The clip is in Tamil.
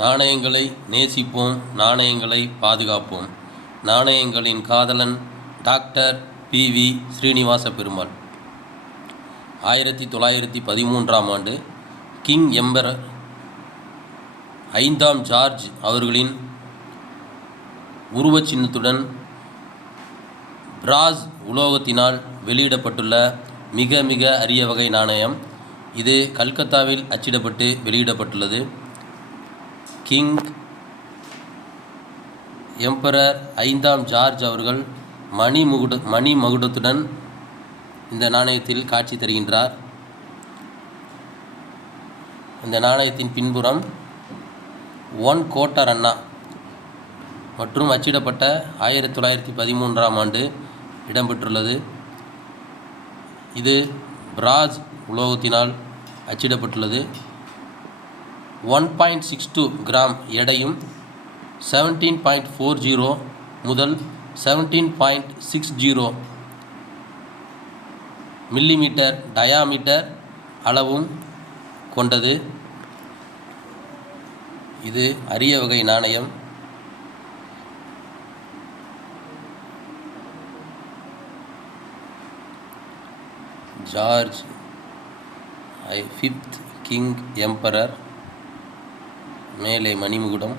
நாணயங்களை நேசிப்போம், நாணயங்களை பாதுகாப்போம். நாணயங்களின் காதலன் டாக்டர் பி.வி. ஸ்ரீனிவாச பெருமாள். 1913ஆம் ஆண்டு கிங் எம்பரர் 5ஆம் ஜார்ஜ் அவர்களின் உருவச் சின்னத்துடன் பிராஸ் உலோகத்தினால் வெளியிடப்பட்டுள்ள மிக மிக அரிய வகை நாணயம். இது கல்கத்தாவில் அச்சிடப்பட்டு வெளியிடப்பட்டுள்ளது. கிங் எம்பரர் 5ஆம் ஜார்ஜ் அவர்கள் மணிமகுடத்துடன் இந்த நாணயத்தில் காட்சி தருகின்றார். இந்த நாணயத்தின் பின்புறம் 1 குவார்ட்டர் அண்ணா மற்றும் அச்சிடப்பட்ட 1913ஆம் ஆண்டு இடம்பெற்றுள்ளது. இது பிராஸ் உலோகத்தினால் அச்சிடப்பட்டுள்ளது. 1.62 கிராம் எடையும் 17.40 முதல் 17.60 மில்லிமீட்டர் டயாமீட்டர் அளவும் கொண்டது. இது அரிய வகை நாணயம். George 5th king emperor. மேலே மணிமுகுடம்.